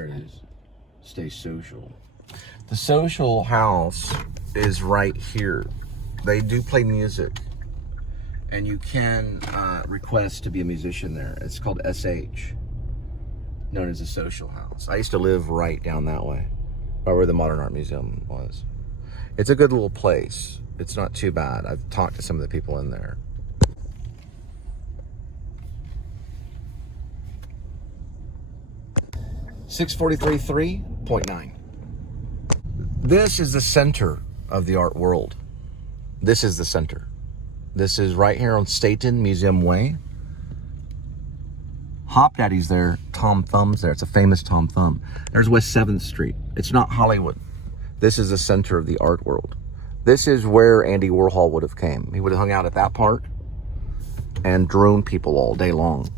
There it is. Stay social. The social house is right here. They do play music. And you can request to be a musician there. It's called SH, known as a social house. I used to live right down that way, by where the Modern Art Museum was. It's a good little place. It's not too bad. I've talked to some of the people in there. .9. This is the center of the art world. This is the center. This is right here on Staten Museum Way. Hop Daddy's there. Tom Thumb's there. It's a famous Tom Thumb. There's West 7th Street. It's not Hollywood. This is the center of the art world. This is where Andy Warhol would have came. He would have hung out at that park and droned people all day long.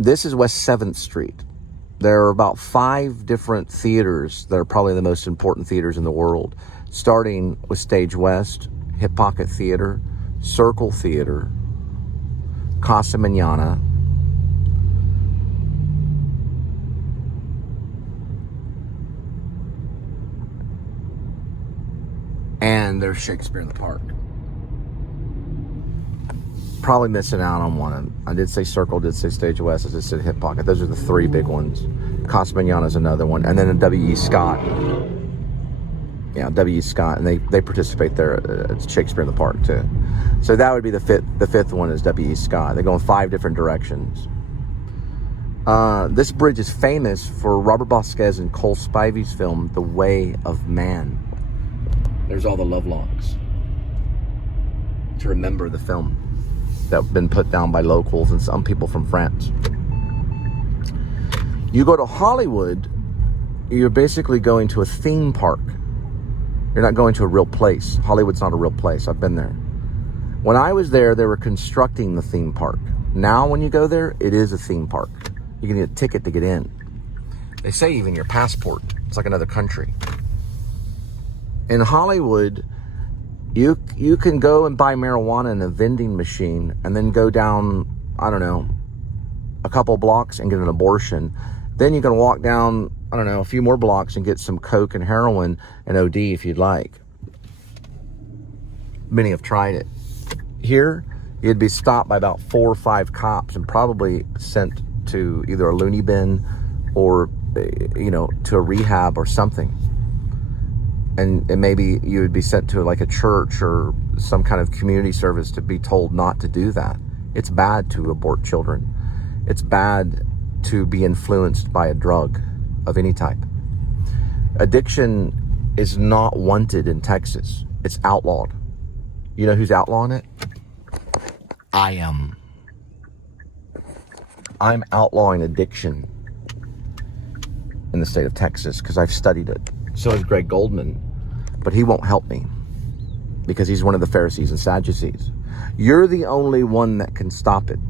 This is West 7th Street. There are about 5 different theaters that are probably the most important theaters in the world, starting with Stage West, Hip Pocket Theater, Circle Theater, Casa Manana, and there's Shakespeare in the Park. Probably missing out on one. I did say Circle, did say Stage West, I just said Hip Pocket. Those are the 3 big ones. Casa Manana is another one. And then W.E. Scott. Yeah, W.E. Scott. And they participate there at Shakespeare in the Park too. So that would be the fifth one is W.E. Scott. They go in 5 different directions. This bridge is famous for Robert Bosquez and Cole Spivey's film, The Way of Man. There's all the love locks to remember the film that have been put down by locals and some people from France. You go to Hollywood, you're basically going to a theme park. You're not going to a real place. Hollywood's not a real place. I've been there. When I was there, they were constructing the theme park. Now when you go there, it is a theme park. You can get a ticket to get in. They say even your passport. It's like another country. In Hollywood, you can go and buy marijuana in a vending machine and then go down, I don't know, a couple blocks and get an abortion. Then you can walk down, I don't know, a few more blocks and get some coke and heroin and OD if you'd like. Many have tried it. Here, you'd be stopped by about 4 or 5 cops and probably sent to either a loony bin or, to a rehab or something. And maybe you would be sent to like a church or some kind of community service to be told not to do that. It's bad to abort children. It's bad to be influenced by a drug of any type. Addiction is not wanted in Texas. It's outlawed. You know who's outlawing it? I am. I'm outlawing addiction in the state of Texas because I've studied it. So is Greg Goldman. But he won't help me because he's one of the Pharisees and Sadducees. You're the only one that can stop it.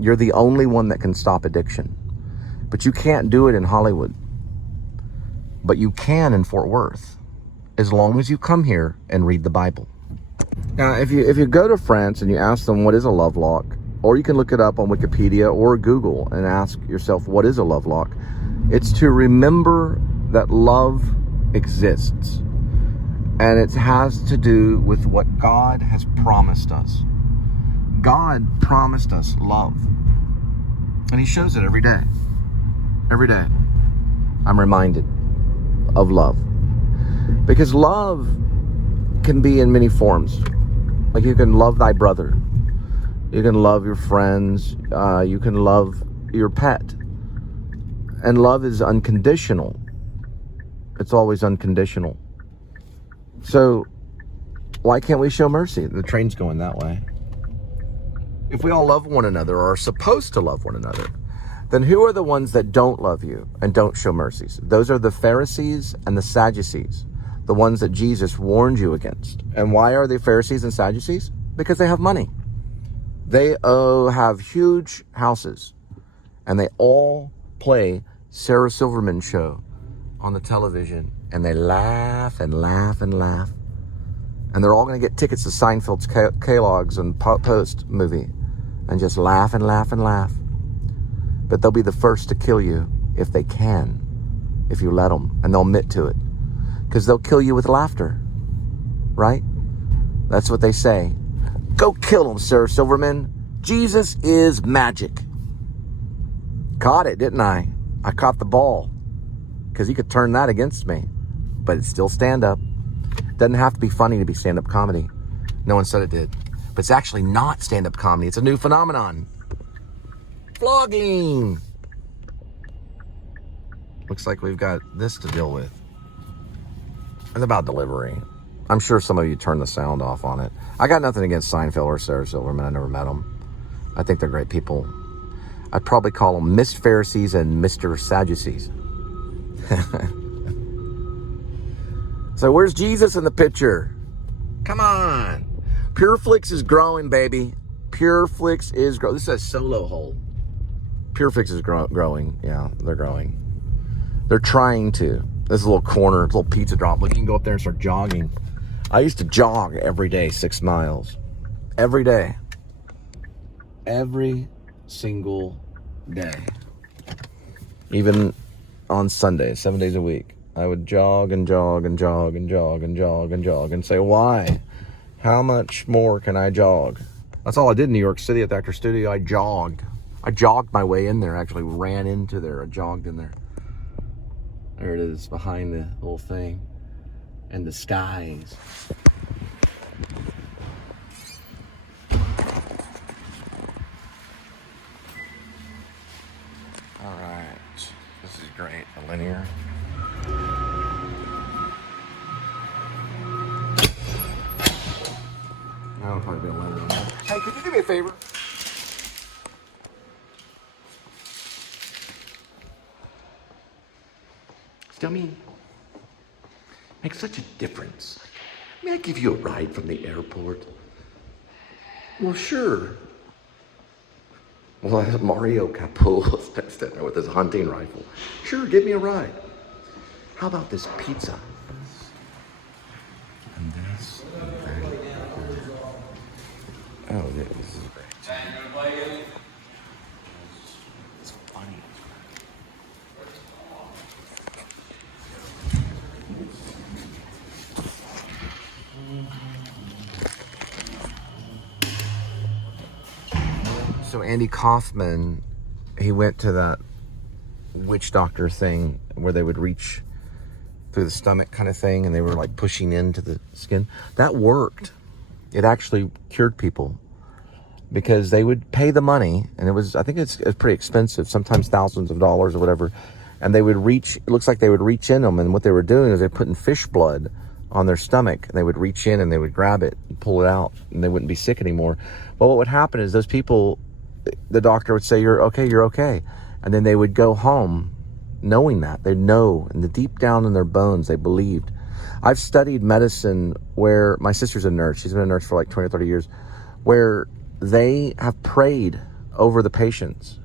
You're the only one that can stop addiction. But you can't do it in Hollywood. But you can in Fort Worth, as long as you come here and read the Bible. Now, if you go to France and you ask them what is a love lock, or you can look it up on Wikipedia or Google and ask yourself what is a love lock, it's to remember that love exists. And it has to do with what God has promised us. God promised us love. And he shows it every day. Every day. I'm reminded of love. Because love can be in many forms. Like you can love thy brother. You can love your friends. You can love your pet. And love is unconditional. It's always unconditional. So, why can't we show mercy? The train's going that way. If we all love one another, or are supposed to love one another, then who are the ones that don't love you and don't show mercies? Those are the Pharisees and the Sadducees, the ones that Jesus warned you against. And why are they Pharisees and Sadducees? Because they have money. They have huge houses, and they all play Sarah Silverman's show on the television, and they laugh and laugh and laugh. And they're all going to get tickets to Seinfeld's Kellogg's and Post movie and just laugh and laugh and laugh. but they'll be the first to kill you if they can, if you let them, and they'll admit to it, because they'll kill you with laughter, right? That's what they say. Go kill him, Sarah Silverman. Jesus is magic. Caught it, didn't I? I caught the ball, because he could turn that against me, but it's still stand-up. Doesn't have to be funny to be stand-up comedy. No one said it did. But it's actually not stand-up comedy. It's a new phenomenon. Vlogging. Looks like we've got this to deal with. It's about delivery. I'm sure some of you turned the sound off on it. I got nothing against Seinfeld or Sarah Silverman. I never met them. I think they're great people. I'd probably call them Miss Pharisees and Mr. Sadducees. So where's Jesus in the picture? Come on. PureFlix is growing, baby. PureFlix is growing. This is a solo hole. PureFlix is growing. Yeah, they're growing. They're trying to. This is a little corner, it's a little pizza drop. Look, you can go up there and start jogging. I used to jog every day, 6 miles. Every day. Every single day. Even on Sundays, 7 days a week. I would jog and jog and jog and jog and jog and jog and say, why? How much more can I jog? That's all I did in New York City at the Actor Studio. I jogged. I jogged my way in there, actually ran into there. I jogged in there. There it is, behind the little thing. And the skies. All right, this is great, a linear. That'll probably be a letter on that. Hey, could you do me a favor? Tell me, makes such a difference. May I give you a ride from the airport? Well, sure. Well, I have Mario Capullo standing there with his hunting rifle. Sure, give me a ride. How about this pizza? And this. And that. Oh, this is great. It's funny. So Andy Kaufman, he went to that witch doctor thing where they would reach through the stomach kind of thing, and they were like pushing into the skin. That worked. It actually cured people because they would pay the money, and I think it's pretty expensive, sometimes thousands of dollars or whatever, and they would reach, it looks like they would reach in them, and what they were doing is they're putting fish blood on their stomach, and they would reach in and they would grab it and pull it out, and they wouldn't be sick anymore. But what would happen is those people, the doctor would say, you're okay. And then they would go home knowing that. They'd know, and deep down in their bones, they believed. I've studied medicine where, my sister's a nurse, she's been a nurse for like 20 or 30 years, where they have prayed over the patients,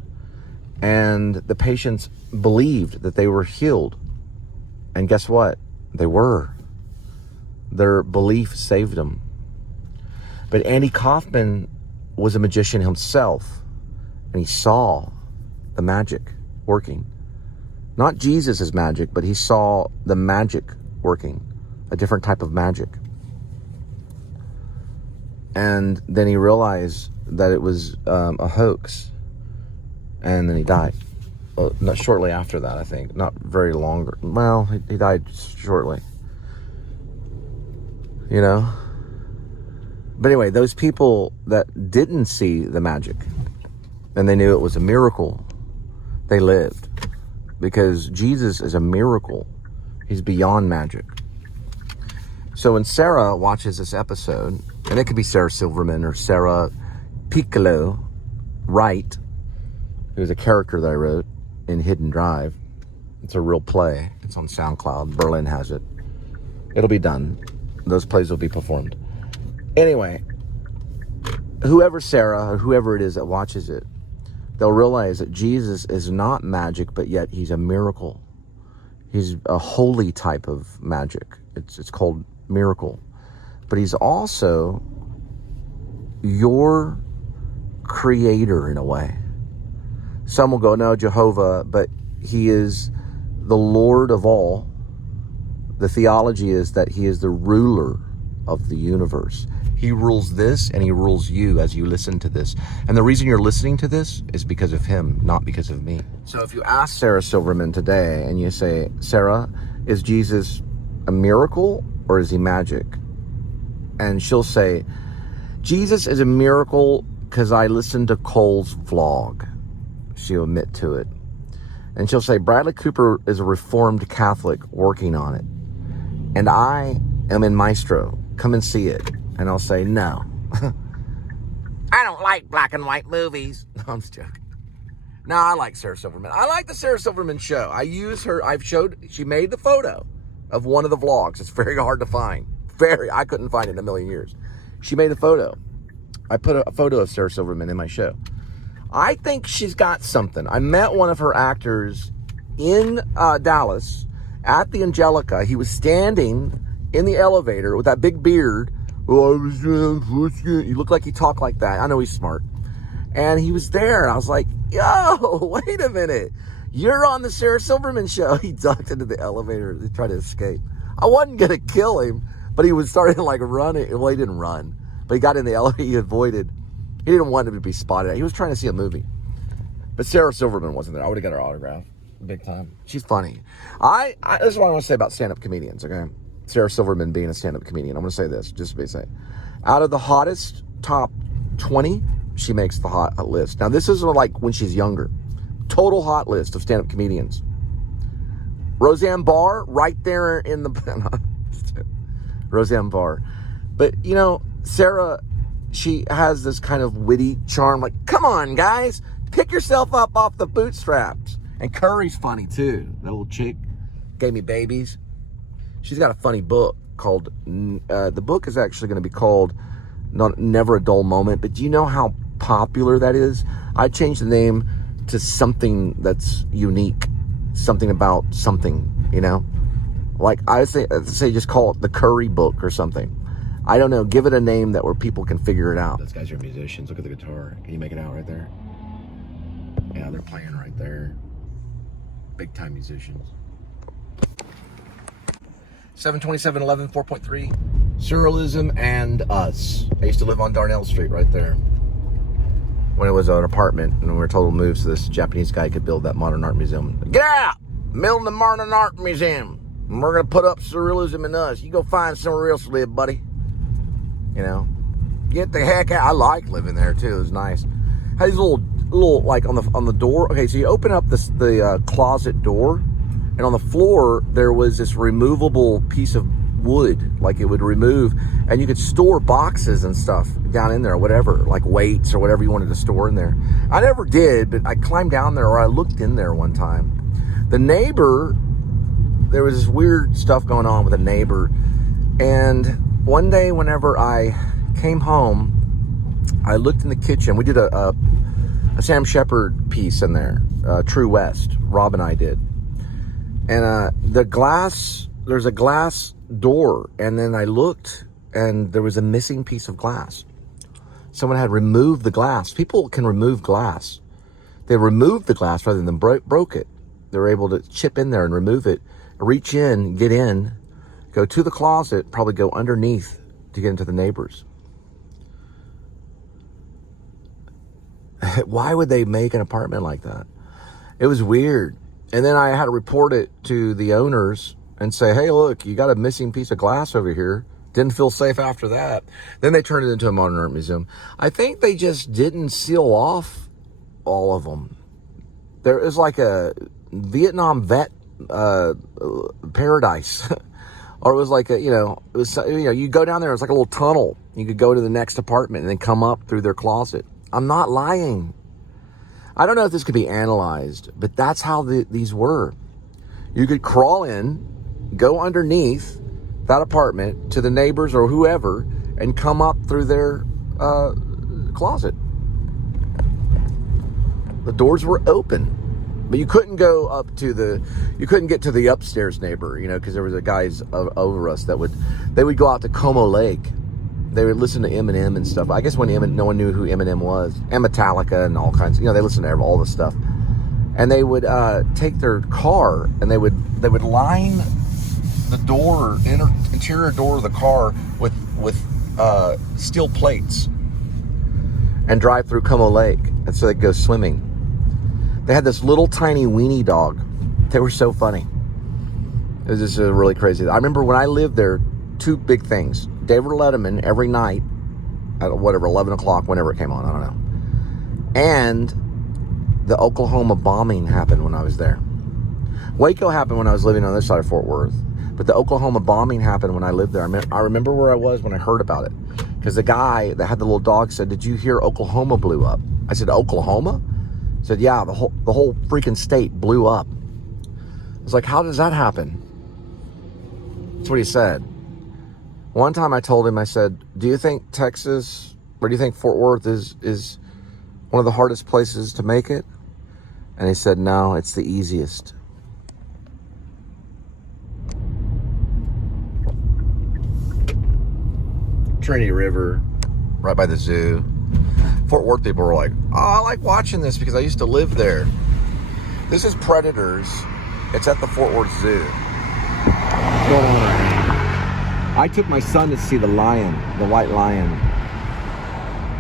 and the patients believed that they were healed. And guess what? They were. Their belief saved them. But Andy Kaufman was a magician himself, and he saw the magic working. Not Jesus' magic, but he saw the magic working, a different type of magic. And then he realized that it was a hoax, and then he died. Well, not shortly after that, I think. Not very long. Well, he died shortly. You know? But anyway, those people that didn't see the magic, and they knew it was a miracle, they lived. Because Jesus is a miracle. He's beyond magic. So when Sarah watches this episode, and it could be Sarah Silverman or Sarah Piccolo Wright, who's a character that I wrote in Hidden Drive. It's a real play. It's on SoundCloud. Berlin has it. It'll be done. Those plays will be performed. Anyway, whoever Sarah or whoever it is that watches it, they'll realize that Jesus is not magic, but yet he's a miracle. He's a holy type of magic. It's called miracle. But he's also your creator in a way. Some will go, no, Jehovah, but he is the Lord of all. The theology is that he is the ruler of the universe. He rules this and he rules you as you listen to this. And the reason you're listening to this is because of him, not because of me. So if you ask Sarah Silverman today and you say, Sarah, is Jesus a miracle or is he magic? And she'll say, Jesus is a miracle because I listened to Cole's vlog. She'll admit to it. And she'll say, Bradley Cooper is a Reformed Catholic working on it. And I am in Maestro. Come and see it. And I'll say, no. I don't like black and white movies. No, I'm just joking. No, I like Sarah Silverman. I like the Sarah Silverman show. I use her. She made the photo of one of the vlogs. It's very hard to find. I couldn't find it in a million years. She made the photo. I put a photo of Sarah Silverman in my show. I think she's got something. I met one of her actors in Dallas at the Angelica. He was standing in the elevator with that big beard. Oh, he looked like he talked like that. I know he's smart. And he was there. And I was like, yo, wait a minute. You're on the Sarah Silverman show. He ducked into the elevator to try to escape. I wasn't going to kill him, but he was starting to like running. Well, he didn't run, but he got in the elevator. He avoided. He didn't want him to be spotted. He was trying to see a movie. But Sarah Silverman wasn't there. I would have got her autograph. Big time. She's funny. This is what I want to say about stand-up comedians, okay? Sarah Silverman being a stand-up comedian. I'm going to say this, just to be safe. Out of the hottest top 20, she makes the hot list. Now, this is like when she's younger. Total hot list of stand-up comedians. Roseanne Barr, right there in the... Roseanne Barr. But, you know, Sarah, she has this kind of witty charm. Like, come on, guys. Pick yourself up off the bootstraps. And Curry's funny, too. That little chick gave me babies. She's got a funny book called... the book is actually going to be called Never a Dull Moment. But do you know how popular that is? I changed the name to something that's unique. Something about something, you know? Like, I say just call it the Curry book or something. I don't know. Give it a name that where people can figure it out. Those guys are musicians. Look at the guitar. Can you make it out right there? Yeah, they're playing right there. Big time musicians. 72711 4.3. Surrealism and Us. I used to live on Darnell Street right there. When it was an apartment, and we were told to move so this Japanese guy could build that modern art museum. Get out! Build the modern art museum. And we're going to put up surrealism and Us. You go find somewhere else to live, buddy. You know? Get the heck out. I like living there, too. It was nice. Had these little like on the door. Okay, so you open up the closet door, and on the floor there was this removable piece of wood, like it would remove, and you could store boxes and stuff down in there, or whatever, like weights or whatever you wanted to store in there. I never did, but I climbed down there, or I looked in there one time. The neighbor, there was this weird stuff going on with a neighbor, and one day whenever I came home, I looked in the kitchen. We did a Sam Shepard piece in there, True West. Rob and I did. And there's a glass door. And then I looked, and there was a missing piece of glass. Someone had removed the glass. People can remove glass. They removed the glass rather than broke it. They were able to chip in there and remove it, reach in, get in, go to the closet, probably go underneath to get into the neighbors. Why would they make an apartment like that? It was weird. And then I had to report it to the owners and say, hey, look, you got a missing piece of glass over here. Didn't feel safe after that. Then they turned it into a modern art museum. I think they just didn't seal off all of them. There is like a Vietnam vet paradise. Or it was like you go down there, it's like a little tunnel. You could go to the next apartment and then come up through their closet. I'm not lying. I don't know if this could be analyzed, but that's how these were. You could crawl in, go underneath that apartment to the neighbors or whoever, and come up through their closet. The doors were open, but you couldn't go up to you couldn't get to the upstairs neighbor, because there was a guys over us that would go out to Como Lake. They would listen to Eminem and stuff. I guess when no one knew who Eminem was, and Metallica and all kinds. They listened to all this stuff. and they would take their car and they would line the door, interior door of the car with steel plates and drive through Como Lake, and so they'd go swimming. They had this little tiny weenie dog. They were so funny. It was just really crazy. I remember when I lived there, two big things. David Letterman every night at whatever, 11 o'clock, whenever it came on, I don't know. And the Oklahoma bombing happened when I was there. Waco happened when I was living on the other side of Fort Worth. But the Oklahoma bombing happened when I lived there. I remember where I was when I heard about it. Because the guy that had the little dog said, "Did you hear Oklahoma blew up?" I said, "Oklahoma?" He said, "Yeah, the whole freaking state blew up." I was like, "How does that happen?" That's what he said. One time I told him, I said, "Do you think Texas, or do you think Fort Worth is one of the hardest places to make it?" And he said, "No, it's the easiest." Trinity River, right by the zoo. Fort Worth people were like, "Oh, I like watching this because I used to live there." This is Predators. It's at the Fort Worth Zoo. What's going on right now? I took my son to see the lion, the white lion.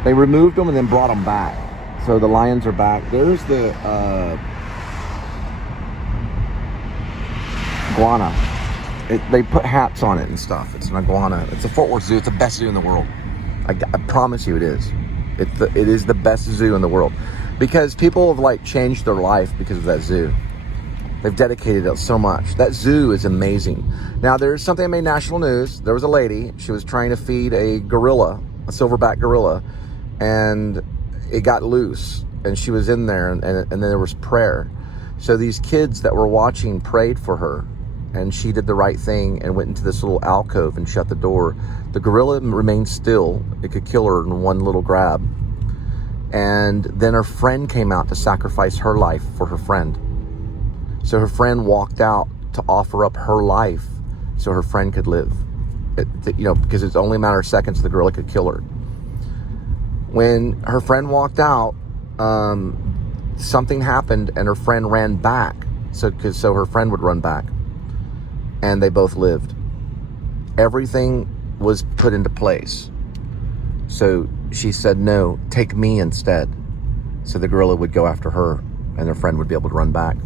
They removed them and then brought them back. So the lions are back. There's the iguana. They put hats on it and stuff. It's an iguana. It's a Fort Worth Zoo. It's the best zoo in the world. I promise you it is. It is the best zoo in the world. Because people have like changed their life because of that zoo. They've dedicated it so much. That zoo is amazing. Now there's something that made national news. There was a lady. She was trying to feed a gorilla, a silverback gorilla. And it got loose. And she was in there and then there was prayer. So these kids that were watching prayed for her. And she did the right thing and went into this little alcove and shut the door. The gorilla remained still. It could kill her in one little grab. And then her friend came out to sacrifice her life for her friend. So her friend walked out to offer up her life so her friend could live. Because it's only a matter of seconds the gorilla could kill her. When her friend walked out, something happened and her friend ran back. So her friend would run back. And they both lived. Everything was put into place. So she said, "No, take me instead." So the gorilla would go after her and their friend would be able to run back.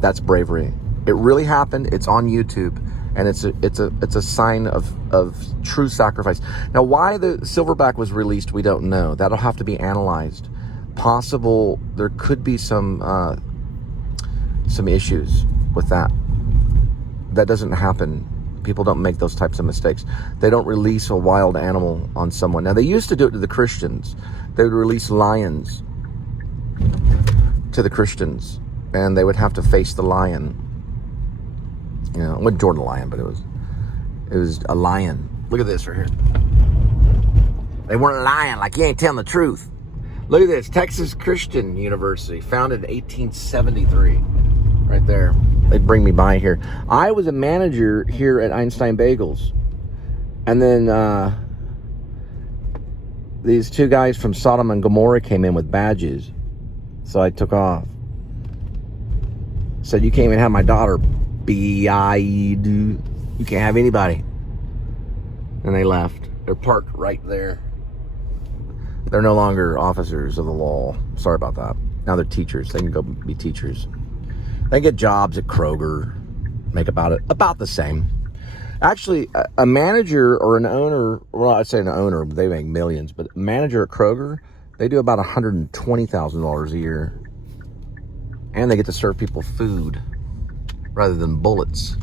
That's bravery. It really happened. It's on YouTube. And it's a sign of true sacrifice. Now, why the silverback was released, we don't know. That'll have to be analyzed. Possible there could be some issues with that. That doesn't happen. People don't make those types of mistakes. They don't release a wild animal on someone. Now, they used to do it to the Christians. They would release lions to the Christians, and they would have to face the lion. It wasn't Jordan the lion, but it was a lion. Look at this right here. They weren't lying, like you ain't telling the truth. Look at this, Texas Christian University, founded in 1873. Right there. They'd bring me by here. I was a manager here at Einstein Bagels. And then these two guys from Sodom and Gomorrah came in with badges. So I took off. Said, "You can't even have my daughter. You can't have anybody." And they left. They're parked right there. They're no longer officers of the law. Sorry about that. Now they're teachers. They can go be teachers. They get jobs at Kroger, make about the same. Actually, a manager or an owner, well, I'd say an owner, they make millions, but a manager at Kroger, they do about $120,000 a year. And they get to serve people food rather than bullets.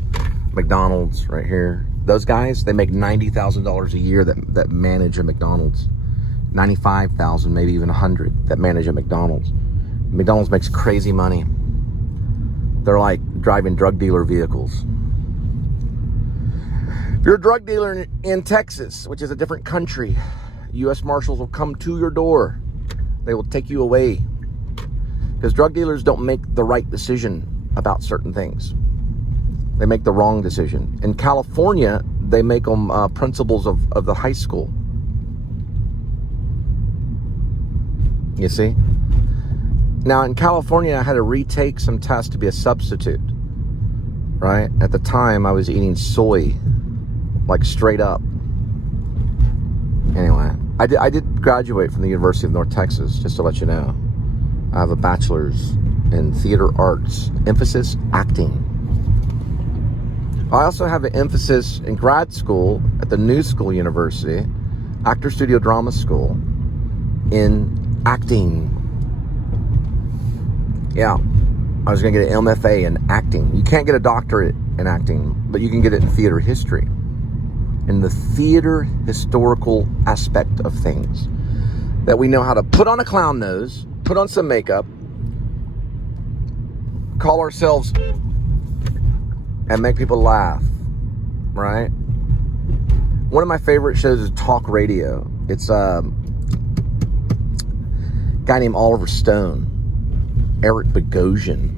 McDonald's right here. Those guys, they make $90,000 a year that manage a McDonald's. 95,000, maybe even 100 that manage a McDonald's. McDonald's makes crazy money. They're like driving drug dealer vehicles. If you're a drug dealer in Texas, which is a different country, U.S. Marshals will come to your door. They will take you away. Because drug dealers don't make the right decision about certain things. They make the wrong decision. In California, they make them principals of the high school. You see? Now, in California, I had to retake some tests to be a substitute, right? At the time, I was eating soy, like straight up. Anyway, I did graduate from the University of North Texas, just to let you know. I have a bachelor's in theater arts, emphasis acting. I also have an emphasis in grad school at the New School University, Actor Studio Drama School, in acting. Yeah, I was going to get an MFA in acting. You can't get a doctorate in acting, but you can get it in theater history, in the theater historical aspect of things. That we know how to put on a clown nose, put on some makeup, call ourselves, and make people laugh, right? One of my favorite shows is Talk Radio. It's a guy named Oliver Stone, Eric Bogosian,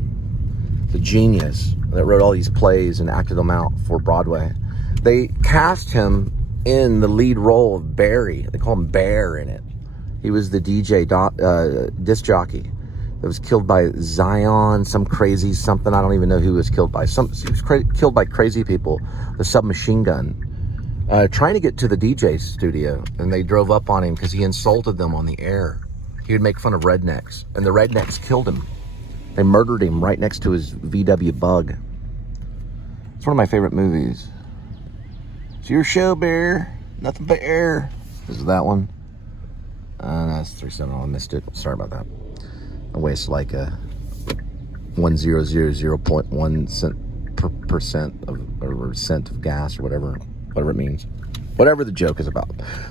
the genius that wrote all these plays and acted them out for Broadway. They cast him in the lead role of Barry. They call him Bear in it. He was the DJ disc jockey that was killed by Zion, some crazy something. I don't even know who was killed by. He was killed by crazy people, the submachine gun, trying to get to the DJ studio. And they drove up on him because he insulted them on the air. He would make fun of rednecks, and the rednecks killed him. They murdered him right next to his VW Bug. It's one of my favorite movies. It's your show, Bear. Nothing but air. This is that one. That's 37. I missed it. Sorry about that. I waste like a 1,000.1 cent percent or cent of gas or whatever it means. Whatever the joke is about.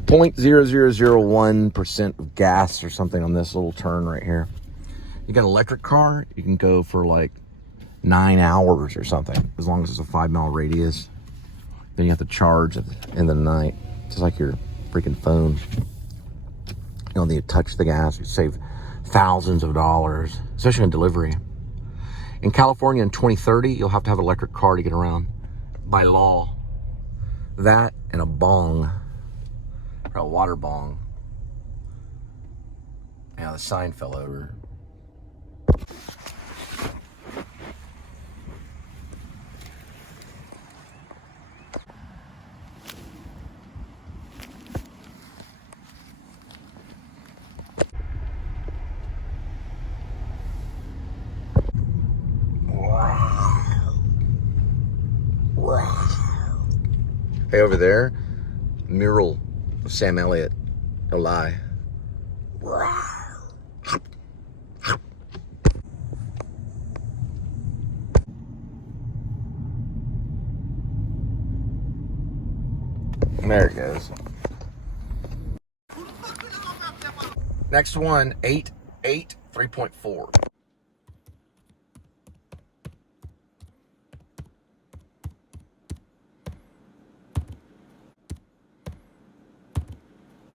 0.0001% of gas or something on this little turn right here. You got an electric car, you can go for like 9 hours or something, as long as it's a 5-mile radius. Then you have to charge at the end of the night, just like your freaking phone. You don't need to touch the gas. You save thousands of dollars, especially in delivery. In California in 2030, you'll have to have an electric car to get around by law. That and a bong, or a water bong. Yeah, the sign fell over. Hey, over there, mural of Sam Elliott. No lie. There it goes. Next one, 8.8, 3.4.